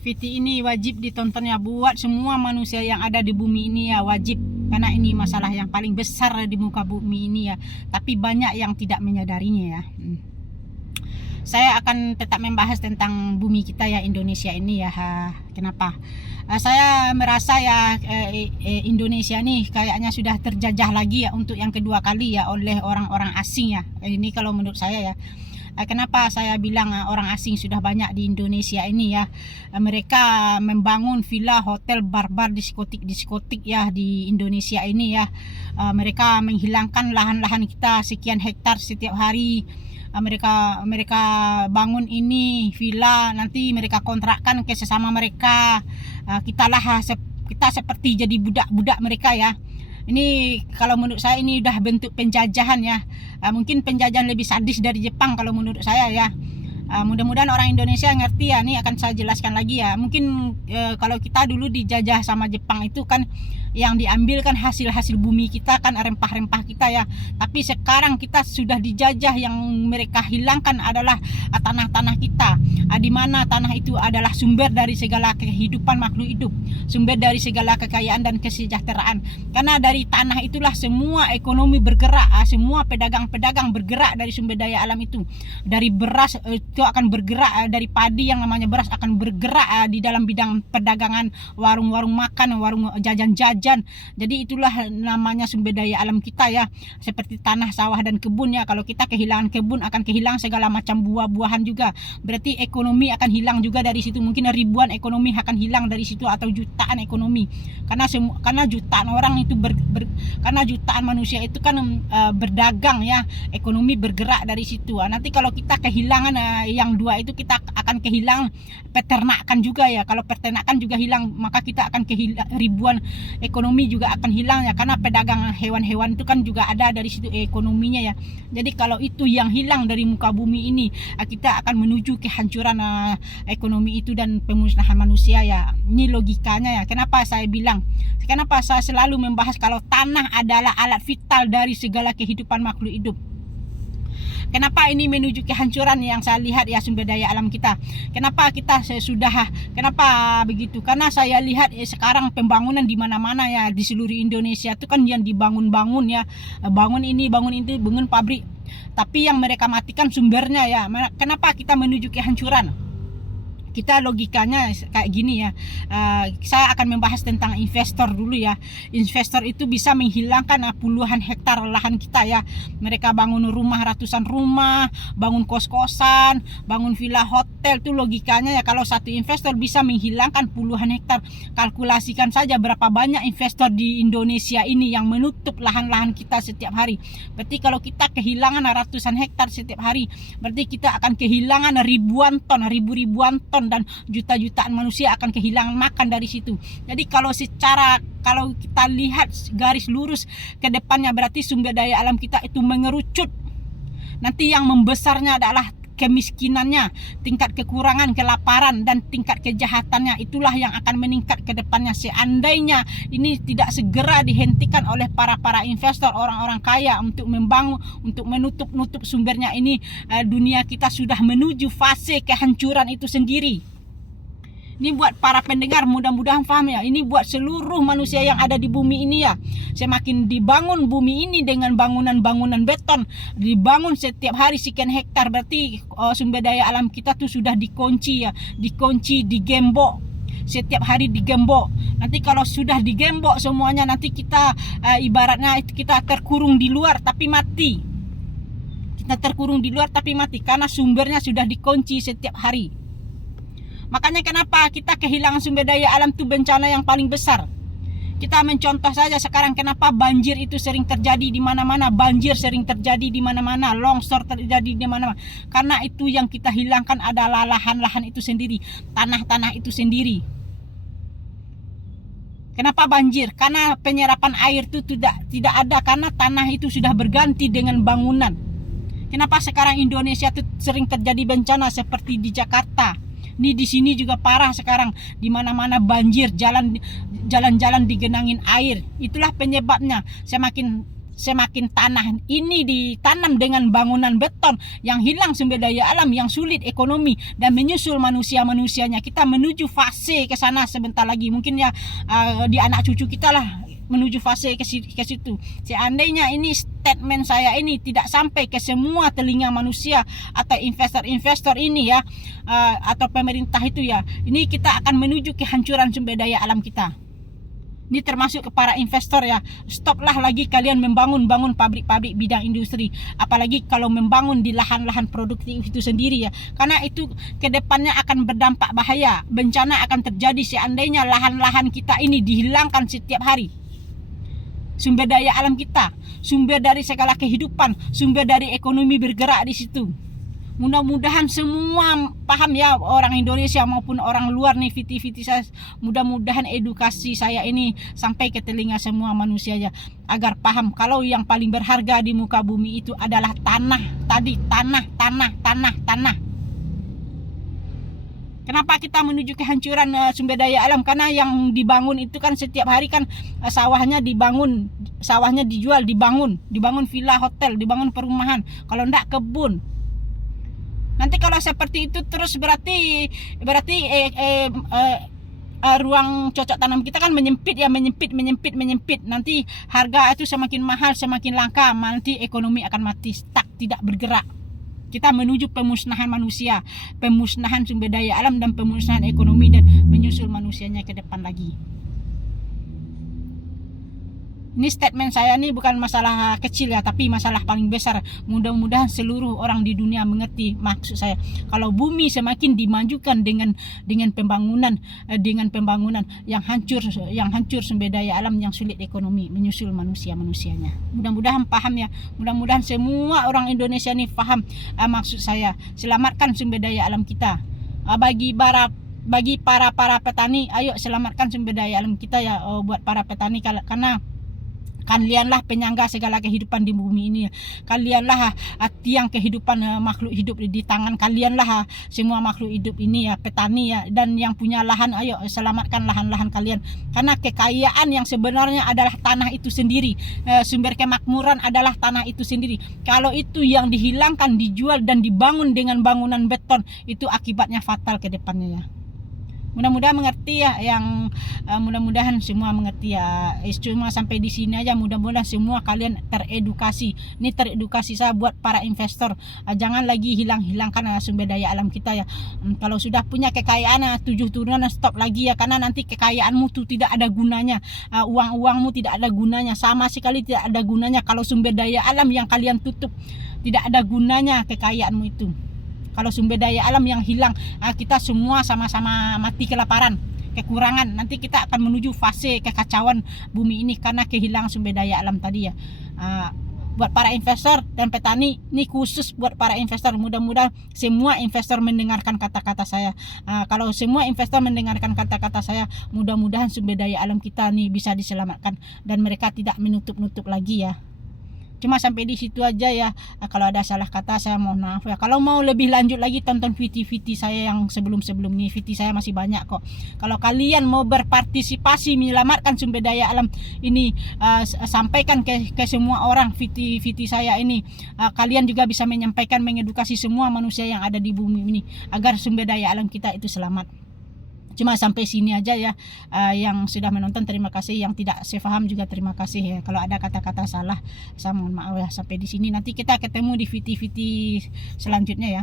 VT ini wajib ditonton ya, buat semua manusia yang ada di bumi ini ya, wajib, karena ini masalah yang paling besar di muka bumi ini ya, tapi banyak yang tidak menyadarinya ya. Saya akan tetap membahas tentang bumi kita ya, Indonesia ini ya. Kenapa? Saya merasa ya Indonesia nih kayaknya sudah terjajah lagi ya untuk yang kedua kali ya oleh orang-orang asing ya. Ini kalau menurut saya ya. Kenapa saya bilang orang asing sudah banyak di Indonesia ini ya? Mereka membangun villa, hotel, bar-bar, diskotik ya di Indonesia ini ya. Mereka menghilangkan lahan-lahan kita sekian hektar setiap hari. Mereka bangun ini villa, nanti mereka kontrakkan ke sesama mereka. Kita seperti jadi budak-budak mereka ya. Ini kalau menurut saya ini udah bentuk penjajahan ya. Mungkin penjajahan lebih sadis dari Jepang kalau menurut saya ya. Mudah-mudahan orang Indonesia ngerti ya. Ini akan saya jelaskan lagi ya. Mungkin kalau kita dulu dijajah sama Jepang itu kan yang diambil kan hasil-hasil bumi kita kan, rempah-rempah kita ya. Tapi sekarang kita sudah dijajah, yang mereka hilangkan adalah tanah-tanah kita. Di mana tanah itu adalah sumber dari segala kehidupan makhluk hidup, sumber dari segala kekayaan dan kesejahteraan. Karena dari tanah itulah semua ekonomi bergerak, semua pedagang-pedagang bergerak dari sumber daya alam itu. Dari beras itu akan bergerak, dari padi yang namanya beras akan bergerak di dalam bidang perdagangan, warung-warung makan, warung jajan-jajan. Jadi itulah namanya sumber daya alam kita ya, seperti tanah, sawah dan kebun ya. Kalau kita kehilangan kebun, akan kehilangan segala macam buah-buahan juga. Berarti ekonomi akan hilang juga dari situ. Mungkin ribuan ekonomi akan hilang dari situ, atau jutaan ekonomi. Karena jutaan orang itu karena jutaan manusia itu kan berdagang ya, ekonomi bergerak dari situ. Nanti kalau kita kehilangan yang dua itu, kita akan kehilangan peternakan juga ya. Kalau peternakan juga hilang, maka kita akan kehilangan ribuan ekonomi juga akan hilang ya, karena pedagang hewan-hewan itu kan juga ada dari situ ekonominya ya. Jadi kalau itu yang hilang dari muka bumi ini, kita akan menuju kehancuran ekonomi itu dan pemusnahan manusia ya. Ini logikanya ya. Kenapa saya selalu membahas kalau tanah adalah alat vital dari segala kehidupan makhluk hidup. Kenapa ini menuju kehancuran yang saya lihat ya, sumber daya alam kita. Kenapa begitu? Karena saya lihat sekarang pembangunan di mana-mana ya, di seluruh Indonesia itu kan yang dibangun ya. Bangun pabrik. Tapi yang mereka matikan sumbernya ya. Kenapa kita menuju kehancuran? Kita logikanya kayak gini ya. Saya akan membahas tentang investor dulu ya. Investor itu bisa menghilangkan puluhan hektar lahan kita ya. Mereka bangun rumah, ratusan rumah, bangun kos-kosan, bangun villa, hotel. Itu logikanya ya, kalau satu investor bisa menghilangkan puluhan hektar. Kalkulasikan saja berapa banyak investor di Indonesia ini yang menutup lahan-lahan kita setiap hari. Berarti kalau kita kehilangan ratusan hektar setiap hari, berarti kita akan kehilangan ribuan ton, ribu-ribuan ton, dan juta-jutaan manusia akan kehilangan makan dari situ. Jadi kalau kita lihat garis lurus ke depannya, berarti sumber daya alam kita itu mengerucut. Nanti yang membesarnya adalah kemiskinannya, tingkat kekurangan, kelaparan, dan tingkat kejahatannya. Itulah yang akan meningkat ke depannya seandainya ini tidak segera dihentikan oleh para investor, orang-orang kaya untuk membangun, untuk menutup sumbernya ini. Dunia kita sudah menuju fase kehancuran itu sendiri. Ini buat para pendengar, mudah-mudahan paham ya. Ini buat seluruh manusia yang ada di bumi ini ya. Semakin dibangun bumi ini dengan bangunan-bangunan beton, dibangun setiap hari sekian hektar, berarti sumber daya alam kita tuh sudah dikunci ya. Digembok. Setiap hari digembok. Nanti kalau sudah digembok semuanya, nanti kita ibaratnya kita terkurung di luar tapi mati. Karena sumbernya sudah dikunci setiap hari. Makanya kenapa kita kehilangan sumber daya alam itu bencana yang paling besar. Kita mencontoh saja sekarang kenapa banjir itu sering terjadi di mana-mana. Longsor terjadi di mana-mana. Karena itu yang kita hilangkan adalah lahan-lahan itu sendiri, tanah-tanah itu sendiri. Kenapa banjir? Karena penyerapan air itu tidak ada, karena tanah itu sudah berganti dengan bangunan. Kenapa sekarang Indonesia itu sering terjadi bencana seperti di Jakarta? Ini di sini juga parah sekarang, di mana-mana banjir, jalan-jalan digenangin air. Itulah penyebabnya. semakin tanah ini ditanam dengan bangunan beton, yang hilang sumber daya alam, yang sulit ekonomi, dan menyusul manusia-manusianya. Kita menuju fase ke sana sebentar lagi, mungkin ya di anak cucu kita lah menuju fase ke situ. Seandainya ini statement saya ini tidak sampai ke semua telinga manusia atau investor-investor ini ya, atau pemerintah itu ya, ini kita akan menuju kehancuran sumber daya alam kita. Ini termasuk ke para investor ya, stoplah lagi kalian membangun pabrik-pabrik bidang industri, apalagi kalau membangun di lahan-lahan produktif itu sendiri ya, karena itu kedepannya akan berdampak bahaya. Bencana akan terjadi seandainya lahan-lahan kita ini dihilangkan setiap hari. Sumber daya alam kita, sumber dari segala kehidupan, sumber dari ekonomi bergerak di situ. Mudah-mudahan semua paham ya, orang Indonesia maupun orang luar nih, viti-viti saya, mudah-mudahan edukasi saya ini sampai ke telinga semua manusia ya, agar paham kalau yang paling berharga di muka bumi itu adalah tanah tadi, tanah. Kenapa kita menuju kehancuran sumber daya alam? Karena yang dibangun itu kan setiap hari kan sawahnya dibangun, sawahnya dijual, dibangun villa, hotel, dibangun perumahan, kalau enggak kebun. Nanti kalau seperti itu terus berarti ruang cocok tanam kita kan menyempit. Nanti harga itu semakin mahal, semakin langka, nanti ekonomi akan mati, stuck, tidak bergerak. Kita menuju pemusnahan manusia, pemusnahan sumber daya alam, dan pemusnahan ekonomi, dan menyusul manusianya ke depan lagi. Ini statement saya ini bukan masalah kecil ya, tapi masalah paling besar. Mudah-mudahan seluruh orang di dunia mengerti maksud saya. Kalau bumi semakin dimajukan dengan pembangunan yang hancur sumber daya alam, yang sulit ekonomi, menyusul manusianya. Mudah-mudahan paham ya. Mudah-mudahan semua orang Indonesia ini paham maksud saya. Selamatkan sumber daya alam kita. Bagi para petani, ayo selamatkan sumber daya alam kita ya, buat para petani, karena kalianlah penyangga segala kehidupan di bumi ini. Kalianlah tiang kehidupan makhluk hidup di tangan kalianlah semua makhluk hidup ini ya, petani ya, dan yang punya lahan, ayo selamatkan lahan-lahan kalian. Karena kekayaan yang sebenarnya adalah tanah itu sendiri. Sumber kemakmuran adalah tanah itu sendiri. Kalau itu yang dihilangkan, dijual, dan dibangun dengan bangunan beton, itu akibatnya fatal ke depannya ya. Mudah-mudahan mengerti ya, mudah-mudahan semua mengerti ya. Cuma sampai di sini aja, mudah-mudahan semua kalian teredukasi. Ini teredukasi saya buat para investor. Jangan lagi hilangkan sumber daya alam kita ya. Kalau sudah punya kekayaan 7 turunan, stop lagi ya, karena nanti kekayaanmu tuh tidak ada gunanya. Uang-uangmu tidak ada gunanya, sama sekali tidak ada gunanya kalau sumber daya alam yang kalian tutup. Tidak ada gunanya kekayaanmu itu. Kalau sumber daya alam yang hilang, kita semua sama-sama mati kelaparan, kekurangan. Nanti kita akan menuju fase kekacauan bumi ini karena kehilangan sumber daya alam tadi ya. Buat para investor dan petani, ini khusus buat para investor. Mudah-mudahan semua investor mendengarkan kata-kata saya. Kalau semua investor mendengarkan kata-kata saya, mudah-mudahan sumber daya alam kita nih bisa diselamatkan dan mereka tidak menutup-nutup lagi ya. Cuma sampai di situ aja ya. Kalau ada salah kata saya mohon maaf ya. Kalau mau lebih lanjut lagi, tonton viti-viti saya yang sebelum-sebelum ini. Viti saya masih banyak kok. Kalau kalian mau berpartisipasi menyelamatkan sumber daya alam ini, sampaikan ke semua orang viti-viti saya ini. Kalian juga bisa menyampaikan, mengedukasi semua manusia yang ada di bumi ini agar sumber daya alam kita itu selamat. Cuma sampai sini aja ya. Yang sudah menonton terima kasih, yang tidak sepaham juga terima kasih ya. Kalau ada kata-kata salah saya mohon maaf ya. Sampai di sini, nanti kita ketemu di viti-viti selanjutnya ya.